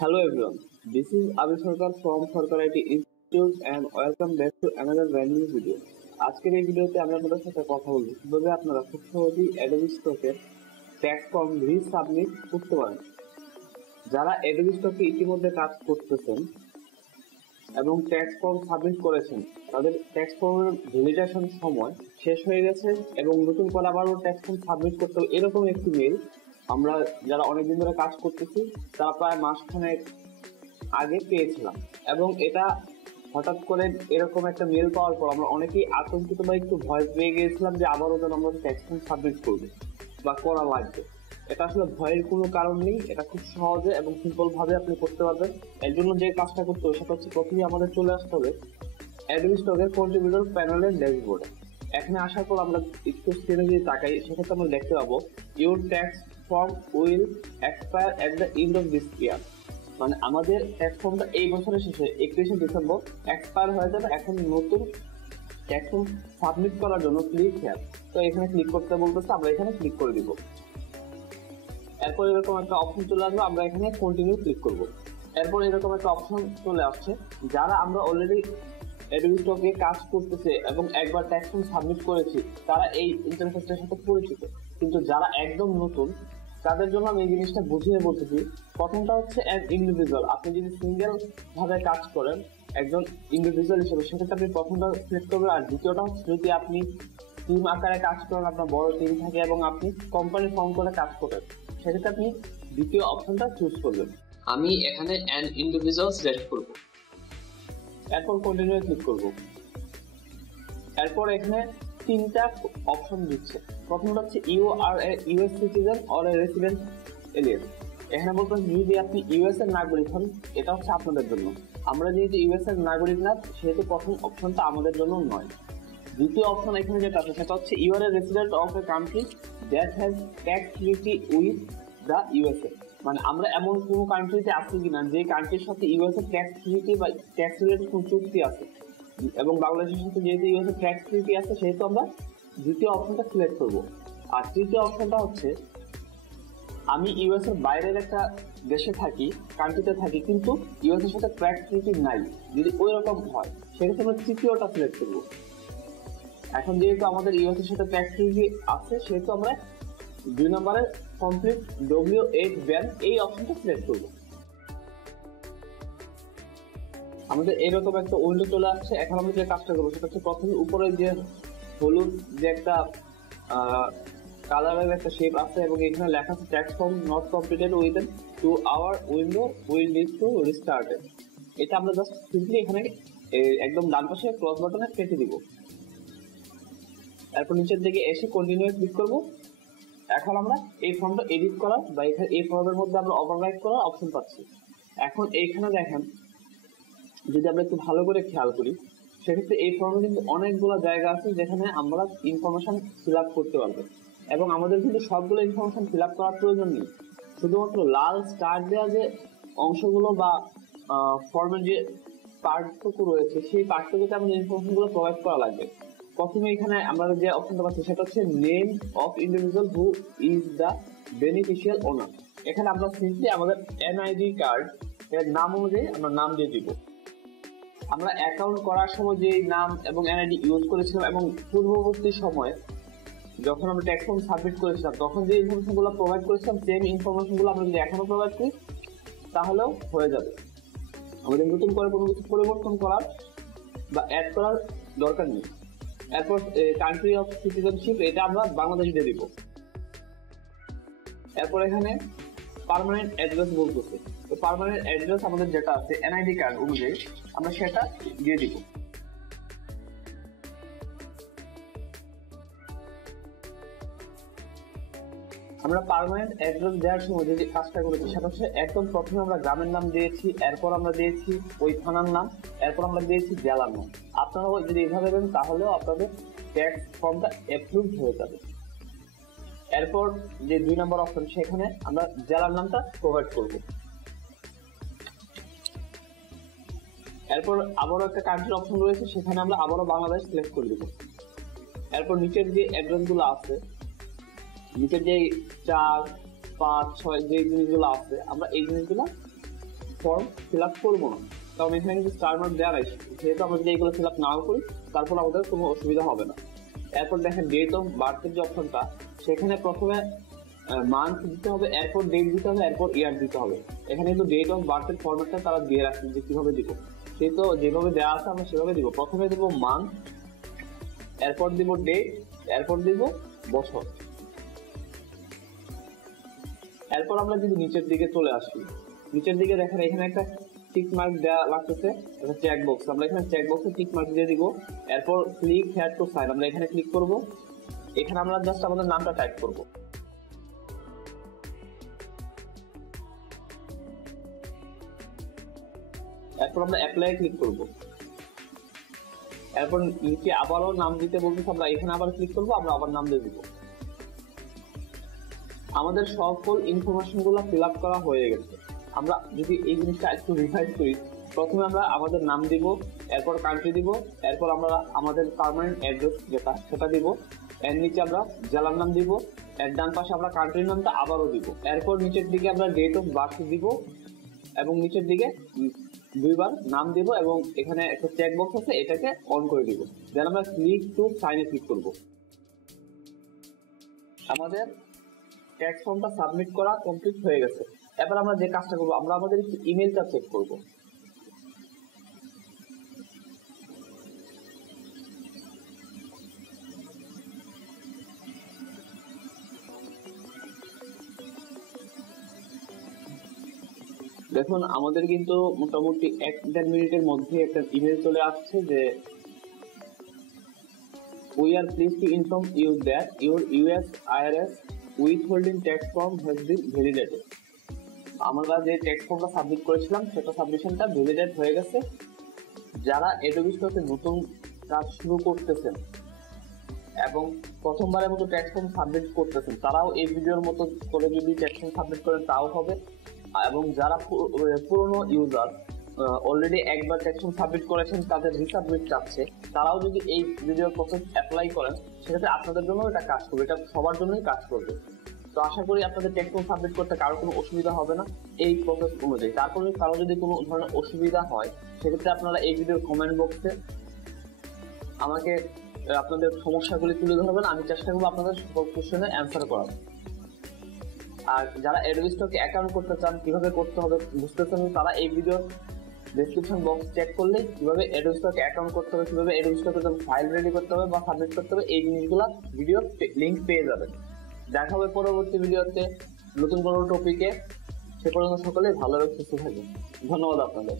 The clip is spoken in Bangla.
Hello everyone, this is Abir Sarkar from Sarkar IT Institute and welcome back to another brand new video. আজকের এই ভিডিওতে আমরা আপনাদের সাথে কথা বলবো কিভাবে আপনারা খুব সহজেই Adobe Stock এর ট্যাক্স ফর্ম রিসাবমিট করতে পারেন। যারা Adobe Stock এ ইতিমধ্যে কাজ করতেছেন এবং ট্যাক্স ফর্ম সাবমিট করেছেন, তাদের ট্যাক্স ফর্মের ভ্যালিডেশন সময় শেষ হয়ে গেছে এবং নতুন করে আবারও ট্যাক্স ফর্ম সাবমিট করতে হবে এরকম একটি মেইল আমরা যারা অনেকদিন ধরে কাজ করতেছি তারা প্রায় মাসখানেক আগে পেয়েছিলাম এবং এটা হঠাৎ করে এরকম একটা মেল পাওয়ার পর আমরা অনেকেই আতঙ্কিত বা একটু ভয় পেয়ে গিয়েছিলাম যে আবারও যেন আমরা ট্যাক্স ফর্ম সাবমিট করবো বা করা লাগবে। এটা আসলে ভয়ের কোনো কারণ নেই, এটা খুব সহজে এবং সিম্পল ভাবে আপনি করতে পারবেন। এর জন্য যে কাজটা করতে হবে সেটা হচ্ছে প্রথমেই আমাদের চলে আসতে হবে Adobe Stock এর কন্ট্রিবিউটর প্যানেলের ড্যাশবোর্ডে। এখানে আসার পর আমরা একটু স্ক্রিনে যদি তাকাই সেক্ষেত্রে আমরা দেখতে পাবো your tax form will expire at the end of this ইয়ার, মানে আমাদের ট্যাক্স ফর্মটা এই বছরের শেষে 31শে ডিসেম্বর এক্সপায়ার হয়ে যাবে। এখন নতুন ট্যাক্স ফর্ম সাবমিট করার জন্য ক্লিক হিয়ার, তো এখানে ক্লিক করতে বলতেছে, আমরা এখানে ক্লিক করে দিব। এরপর এরকম একটা অপশন চলে আসবে, আমরা এখানে কন্টিনিউ ক্লিক করব। এরপর এরকম একটা অপশন চলে আসছে, যারা আমরা অলরেডি Adobe Stock এ কাজ করতেছে এবং একবার ট্যাক্স ফর্ম সাবমিট করেছি তারা এই ইন্টারফেসটার সাথে পরিচিত, কিন্তু যারা একদম নতুন তাদের জন্য আমি এই জিনিসটা বুঝিয়ে বলতেছি। প্রথমটা হচ্ছে এক ইন্ডিভিজুয়াল, আপনি যদি সিঙ্গেল ভাবে কাজ করেন একজন ইন্ডিভিজুয়াল হিসেবে সেক্ষেত্রে আপনি প্রথমটা সিলেক্ট করবেন, আর দ্বিতীয়টা হচ্ছে যদি আপনি টিম আকারে কাজ করেন, আপনার বড় টিম থাকে এবং আপনি কোম্পানি ফর্ম করে কাজ করেন সেক্ষেত্রে আপনি দ্বিতীয় অপশনটা চুজ করবেন। আমি এখানে অ্যান ইন্ডিভিজুয়াল সিলেক্ট করব, এরপর কন্টিনিউ ক্লিক করব। এরপর এখানে তিনটা অপশন দিচ্ছে। প্রথমটা হচ্ছে you are a US citizen or a resident alien. এখানে বলতেন যদি আপনি ইউএস এর নাগরিক হন এটা হচ্ছে আপনাদের জন্য, আমরা যেহেতু ইউএস এর নাগরিক না সেহেতু প্রথম অপশনটা আমাদের জন্য নয়। দ্বিতীয় অপশন এখানে যেটা আছে সেটা হচ্ছে you are a resident of a country that has tax treaty with the USA, মানে আমরা এমন কোনো কান্ট্রিতে আছি কিনা যে কান্ট্রির সাথে ইউএসএ ট্যাক্স ট্রিটি বা ট্যাক্স রিলেটেড কোনো চুক্তি আছে, এবং বাংলাদেশের সাথে যেহেতু ইউএসএ ট্যাক্স ট্রিটি আছে সেহেতু আমরা দ্বিতীয় অপশনটা সিলেক্ট করব। আর তৃতীয় অপশনটা হচ্ছে আমি ইউএস এর বাইরের একটা দেশে থাকি, কান্ট্রিতে থাকি, কিন্তু ইউএস এর সাথে ট্যাক্স ট্রিটি নাই, যদি ওই রকম হয় সেক্ষেত্রে আমরা তৃতীয়টা সিলেক্ট করব। এখন যেহেতু আমাদের ইউএস এর সাথে ট্যাক্স ট্রিটি আছে সেহেতু আমরা 2 নম্বরে কমপ্লিট W8 ব্যান এই অপশনটা সিলেক্ট করব। আমাদের এরকম একটা উইন্ডো চলে আসছে। এখন আমরা যে কাজটা করবো সেটা হচ্ছে প্রথমে উপরে যে হলুদ যে একটা কালারের একটা শেপ আছে এবং এখানে লেখা আছে tax form not completed within 2 hour window will need to restart it. এটা আমরা জাস্ট সিম্পলি এখানে একদম ডান পাশে ক্রস বাটনে কেটে দিব। এরপর নিচের দিকে এসে কন্টিনিউ ক্লিক করব। এখন আমরা এই ফর্মটা এডিট করার বা এখানে এই ফর্মের মধ্যে আমরা ওভাররাইট করার অপশন পাচ্ছি। এখন এইখানে দেখেন যদি আমরা একটু ভালো করে খেয়াল করি সেক্ষেত্রে এই ফর্মে কিন্তু অনেকগুলো জায়গা আছে যেখানে আমরা ইনফরমেশন ফিল আপ করতে পারবো, এবং আমাদের কিন্তু সবগুলো ইনফরমেশন ফিল আপ করার প্রয়োজন নেই। শুধুমাত্র লাল স্টার দেওয়া যে অংশগুলো বা ফর্মের যে পার্টটুকু রয়েছে সেই পার্টটুকুতে আমাদের ইনফরমেশনগুলো প্রোভাইড করা লাগবে। প্রথমে এখানে আমরা যে অপশনটা পাচ্ছি সেটা হচ্ছে name of individual who is the beneficial owner. এখানে আমরা সিম্পলি আমাদের এনআইডি কার্ড এর নাম অনুযায়ী আমরা নাম দিয়ে দিব। আমরা অ্যাকাউন্ট করার সময় যে নাম এবং এনআইডি ইউজ করেছিলাম এবং পূর্ববর্তী সময়ে যখন আমরা ট্যাক্স ফর্ম সাবমিট করেছিলাম তখন যে ইনফরমেশনগুলো প্রোভাইড করেছিলাম সেম ইনফরমেশনগুলো আমরা যদি এখনো প্রোভাইড করি তাহলেও হয়ে যাবে। আমাদের নতুন করে কোনো কিছু পরিবর্তন করার বা অ্যাড করার দরকার নেই। এরপর কান্ট্রি অফ সিটিজেনশিপ এটা আমরা বাংলাদেশ দিয়ে দিব। এরপর এখানে পার্মানেন্ট অ্যাড্রেস বলতেছে, তো পার্মানেন্ট অ্যাড্রেস আমাদের যেটা আছে এনআইডি কার্ড অনুযায়ী আমরা সেটা দিয়ে দিব। আমরা পার্মানেন্ট অ্যাড্রেস দেওয়ার সময় যে কাজটা করেছি সেটা হচ্ছে একদম প্রথমে আমরা গ্রামের নাম দিয়েছি, এরপর আমরা দিয়েছি ওই থানার নাম, এরপর আমরা দিয়েছি জেলার নাম। আপনারাও যদি এইভাবে দেন তাহলেও আপনাদের ট্যাক্স ফর্মটা অ্যাপ্রুভড হয়ে যাবে। এরপর যে 2 নম্বর অপশন সেখানে আমরা জেলার নামটা প্রোভাইড করব। এরপর আবারও একটা কান্ট্রির অপশন রয়েছে সেখানে আমরা আবারও বাংলাদেশ সিলেক্ট করে দিব। এরপর নিচের যে অ্যাড্রেসগুলো আছে, নিচের যে 4, 5, 6 যে জিনিসগুলো আছে আমরা এই জিনিসগুলো ফর্ম ফিল আপ করবো না, কারণ এখানে কিন্তু স্টার মার্ক দেওয়া নাই। যেহেতু আমরা যদি এইগুলো ফিল আপ নাও করি তারপর আমাদের কোনো অসুবিধা হবে না। এরপর দেখেন ডেট অফ বার্থের যে অপশনটা, সেখানে প্রথমে মান্থ দিতে হবে, এরপর ডেট দিতে হবে, এরপর ইয়ার দিতে হবে। এখানে কিন্তু ডেট অফ বার্থের ফরম্যাটটা তারা দিয়ে রাখছে যে কিভাবে দিব, সেই তো যেভাবে দেওয়া আছে আমরা সেভাবে দিব। প্রথমে দিব মান্থ, এরপর দিব ডেট, এরপর দিব বছর। এরপর আমরা যদি নিচের দিকে চলে আসি, নিচের দিকে দেখেন এখানে একটা টিক মার্ক দেওয়া লাগতেছে, একটা চেক বক্স। আমরা এখানে চেক বক্সে টিক মার্ক দিয়ে দিব। এরপর ক্লিক হেয়ার টু সাইন, আমরা এখানে ক্লিক করব। এখানে আমরা জাস্ট আমাদের নামটা টাইপ করব। এরপর আমরা অ্যাপ্লাই ক্লিক করব। এরপর নিচে আবারও নাম দিতে বলতেছে, আমরা এখানে আবার ক্লিক করব, আমরা আবার নাম দিয়ে দিব। আমাদের সকল ইনফরমেশন গুলো ফিল আপ করা হয়ে গেছে। আমরা যদি এই জিনিসটা একটু রিভাইজ করি, প্রথমে আমরা আমাদের নাম দিব, এরপর কান্ট্রি দিব, এরপর আমরা আমাদের পার্মানেন্ট অ্যাড্রেস যেটা সেটা দিব, এর নিচে আমরা জেলার নাম দিব, এর ডান পাশে আমরা কান্ট্রির নামটা আবারও দিব। এরপর নিচের দিকে আমরা ডেট অফ বার্থ দিব এবং নিচের দিকে দুইবার নাম দিব এবং এখানে একটা চেক বক্স আছে, এটাকে অন করে দিব। দেন আমরা ক্লিক টু সাইনে ক্লিক করব। আমাদের ট্যাক্স ফর্মটা সাবমিট করা কমপ্লিট হয়ে গেছে। এবার আমরা যে কাজটা করবো, আমরা আমাদের ইমেলটা চেক করব। দেখুন আমাদের কিন্তু মোটামুটি 1-1.5 মিনিটের মধ্যে একটা ইমেল চলে আসছে যে we are pleased to inform you that your US IRS withholding tax form has been validated. আমরা যে ট্যাক্স ফর্মটা সাবমিট করেছিলাম সেটা সাবমিশনটা ভ্যালিডেট হয়ে গেছে। যারা Adobe Stock-এ নতুন কাজ শুরু করতেছেন এবং প্রথমবারের মতো ট্যাক্স ফর্ম সাবমিট করতেছেন, তারাও এই ভিডিওর মতো করে যদি ট্যাক্স ফর্ম সাবমিট করেন তাও হবে। এবং যারা পুরনো ইউজার অলরেডি একবার ট্যাক্স ফর্ম সাবমিট করেছেন, তাদের রিসাবমিট চাচ্ছে, তারাও যদি এই ভিডিওর প্রসেস অ্যাপ্লাই করেন সেক্ষেত্রে আপনাদের জন্য এটা কাজ করবে, এটা সবার জন্যই কাজ করবে। তো আশা করি আপনাদের ট্যাক্স ফর্ম সাবমিট করতে কারো কোনো অসুবিধা হবে না এই প্রসেস অনুযায়ী। তারপরে কারো যদি কোনো ধরনের অসুবিধা হয় সেক্ষেত্রে আপনারা এই ভিডিওর কমেন্ট বক্সে আমাকে আপনাদের সমস্যাগুলি তুলে ধরবেন, আমি চেষ্টা করবো আপনাদের সকল কোশ্চেনের অ্যান্সার করার। আর যারা Adobe Stock-এ অ্যাকাউন্ট করতে চান, কিভাবে করতে হবে বুঝতেছেন, তারা এই ভিডিওর ডেসক্রিপশন বক্স চেক করলে কিভাবে Adobe Stock-এ অ্যাকাউন্ট করতে হবে, কিভাবে Adobe Stock-এর জন্য ফাইল রেডি করতে হবে বা সাবমিট করতে হবে, এই জিনিসগুলো ভিডিও লিংক পেয়ে যাবেন। দেখা হবে পরবর্তী ভিডিওতে নতুন কোনো টপিকে। সে পর্যন্ত সকলে ভালো এবং সুস্থ থাকবেন। ধন্যবাদ আপনাদের।